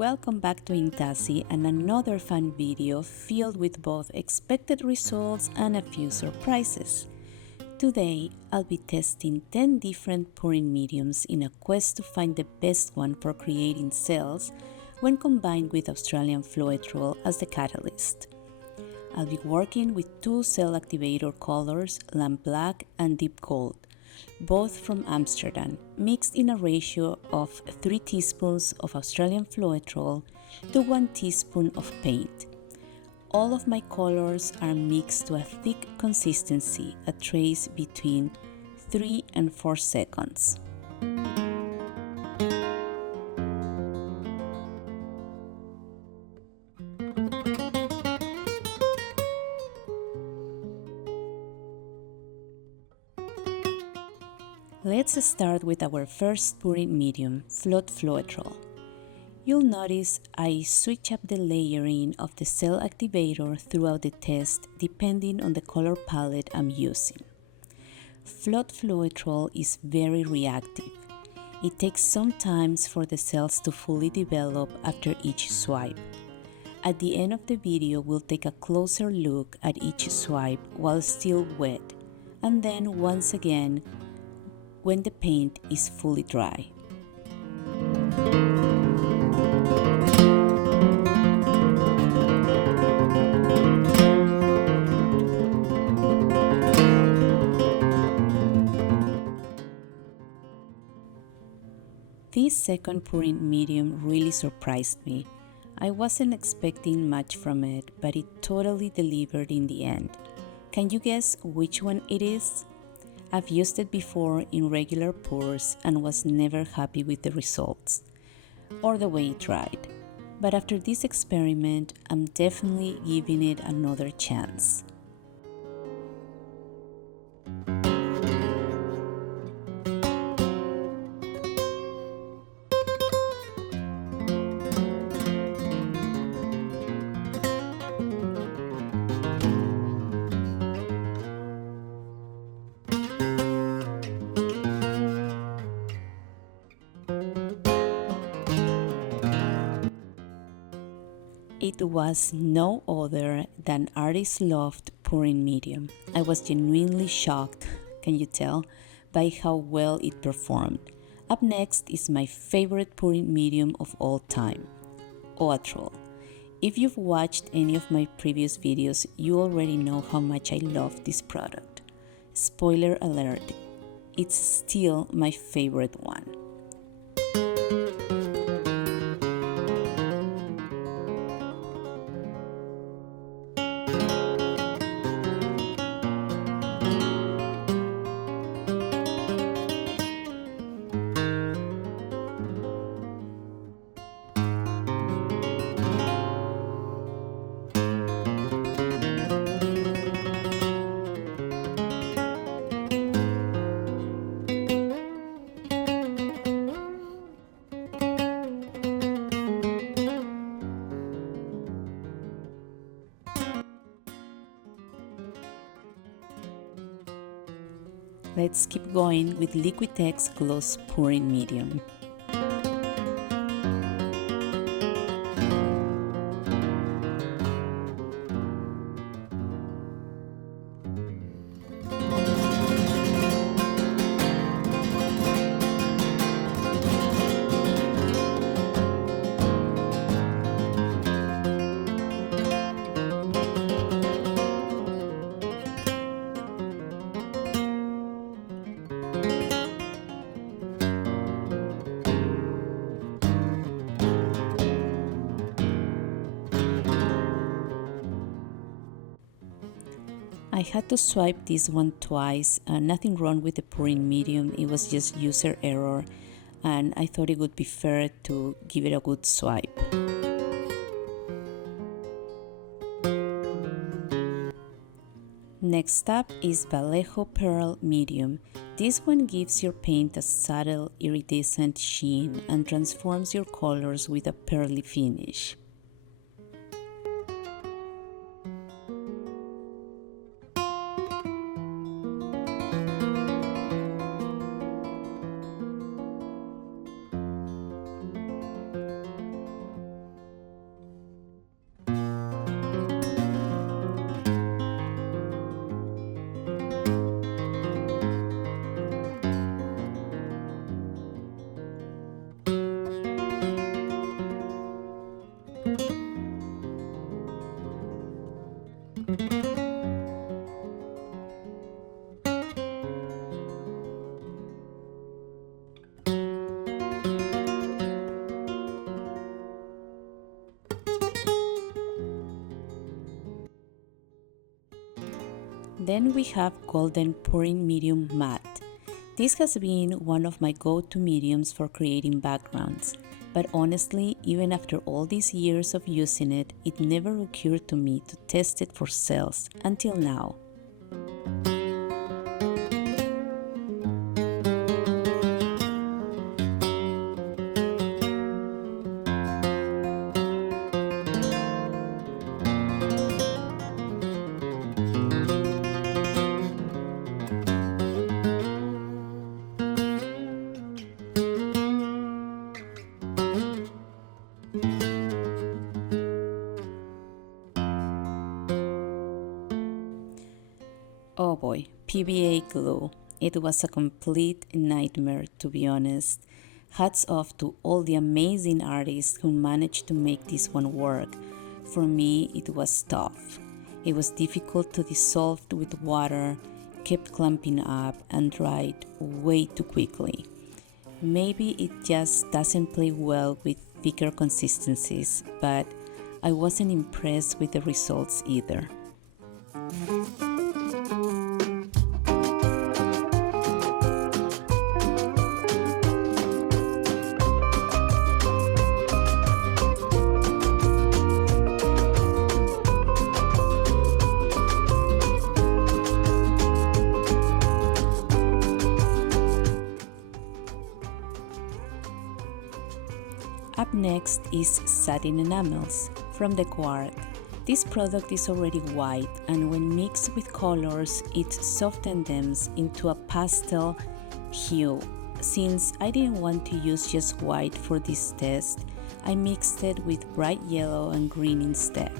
Welcome back to Intasi and another fun video filled with both expected results and a few surprises. Today, I'll be testing 10 different pouring mediums in a quest to find the best one for creating cells when combined with Australian Floetrol as the catalyst. I'll be working with two cell activator colors, lamp black and deep gold, both from Amsterdam, mixed in a ratio of 3 teaspoons of Australian Floetrol to 1 teaspoon of paint. All of my colors are mixed to a thick consistency, a trace between 3 and 4 seconds. Let's start with our first pouring medium, Flood Floetrol. You'll notice I switch up the layering of the cell activator throughout the test depending on the color palette I'm using. Flood Floetrol is very reactive. It takes some time for the cells to fully develop after each swipe. At the end of the video, we'll take a closer look at each swipe while still wet, and then once again when the paint is fully dry. This second pouring medium really surprised me. I wasn't expecting much from it, but it totally delivered in the end. Can you guess which one it is? I've used it before in regular pours and was never happy with the results or the way it dried. But after this experiment, I'm definitely giving it another chance. It was no other than Artist Loft pouring medium. I was genuinely shocked, can you tell, by how well it performed. Up next is my favorite pouring medium of all time, Owatrol. If you've watched any of my previous videos, you already know how much I love this product. Spoiler alert, it's still my favorite one. Let's keep going with Liquitex Gloss pouring medium. I had to swipe this one twice, nothing wrong with the pouring medium, it was just user error, and I thought it would be fair to give it a good swipe. Next up is Vallejo Pearl Medium. This one gives your paint a subtle iridescent sheen and transforms your colors with a pearly finish. Then we have Golden Pouring Medium Matte. This has been one of my go-to mediums for creating backgrounds, but honestly, even after all these years of using it, it never occurred to me to test it for sales until now. Oh boy, PVA Glue. It was a complete nightmare, to be honest. Hats off to all the amazing artists who managed to make this one work. For me, it was tough. It was difficult to dissolve with water, kept clumping up, and dried way too quickly. Maybe it just doesn't play well with thicker consistencies, but I wasn't impressed with the results either. Up next is Satin Enamels from the Quart. This product is already white, and when mixed with colors, it softens them into a pastel hue. Since I didn't want to use just white for this test, I mixed it with bright yellow and green instead.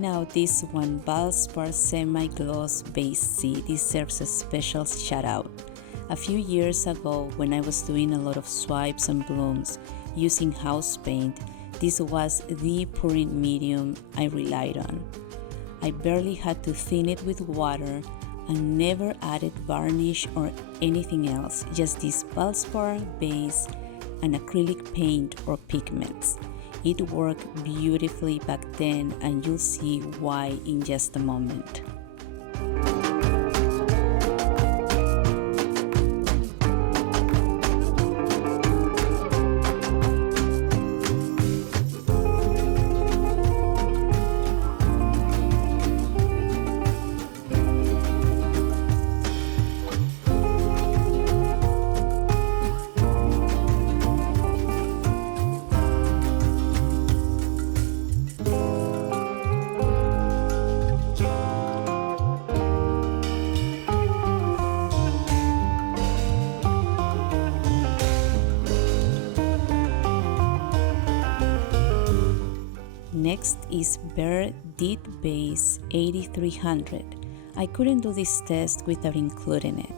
Now this one, Valspar Semi-Gloss Base C, deserves a special shout out. A few years ago, when I was doing a lot of swipes and blooms using house paint, this was the pouring medium I relied on. I barely had to thin it with water and never added varnish or anything else, just this Valspar base and acrylic paint or pigments. It worked beautifully back then, and you'll see why in just a moment. Next is Behr Deep Base 8300. I couldn't do this test without including it.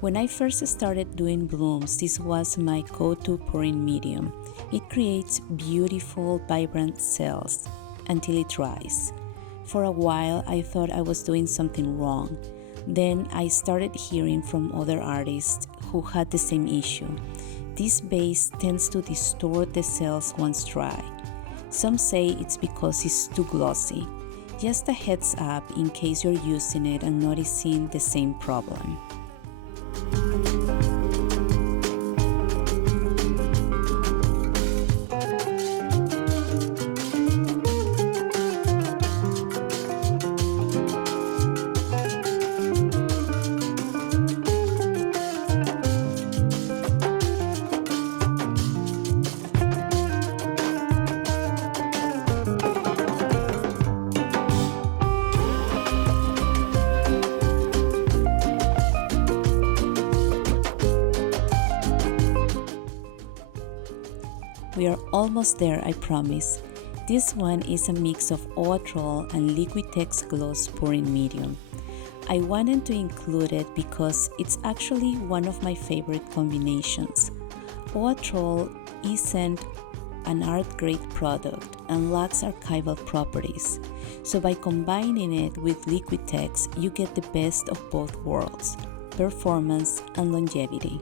When I first started doing blooms, this was my go-to pouring medium. It creates beautiful, vibrant cells until it dries. For a while, I thought I was doing something wrong. Then I started hearing from other artists who had the same issue. This base tends to distort the cells once dry. Some say it's because it's too glossy. Just a heads up in case you're using it and noticing the same problem. We are almost there, I promise. This one is a mix of Owatrol and Liquitex gloss pouring medium. I wanted to include it because it's actually one of my favorite combinations. Owatrol isn't an art-grade product and lacks archival properties, so by combining it with Liquitex, you get the best of both worlds, performance and longevity.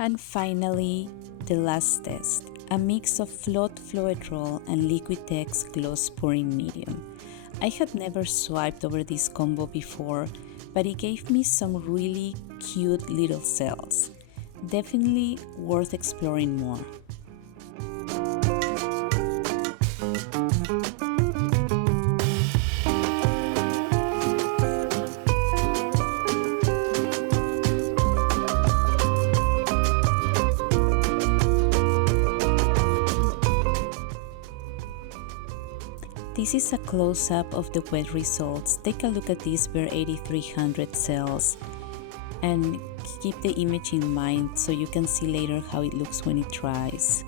And finally, the last test, a mix of Flood Floetrol and Liquitex gloss pouring medium. I had never swiped over this combo before, but it gave me some really cute little cells. Definitely worth exploring more. This is a close-up of the wet results. Take a look at these Behr 8300 cells and keep the image in mind so you can see later how it looks when it dries.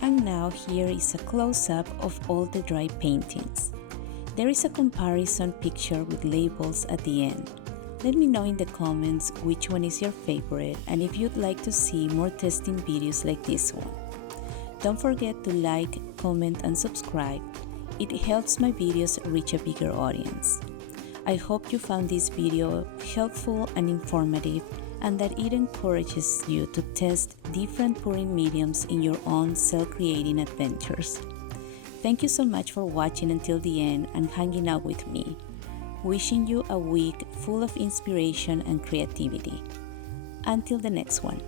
And now here is a close-up of all the dry paintings. There is a comparison picture with labels at the end. Let me know in the comments which one is your favorite and if you'd like to see more testing videos like this one. Don't forget to like, comment and subscribe. It helps my videos reach a bigger audience. I hope you found this video helpful and informative and that it encourages you to test different pouring mediums in your own cell-creating adventures. Thank you so much for watching until the end and hanging out with me. Wishing you a week full of inspiration and creativity. Until the next one.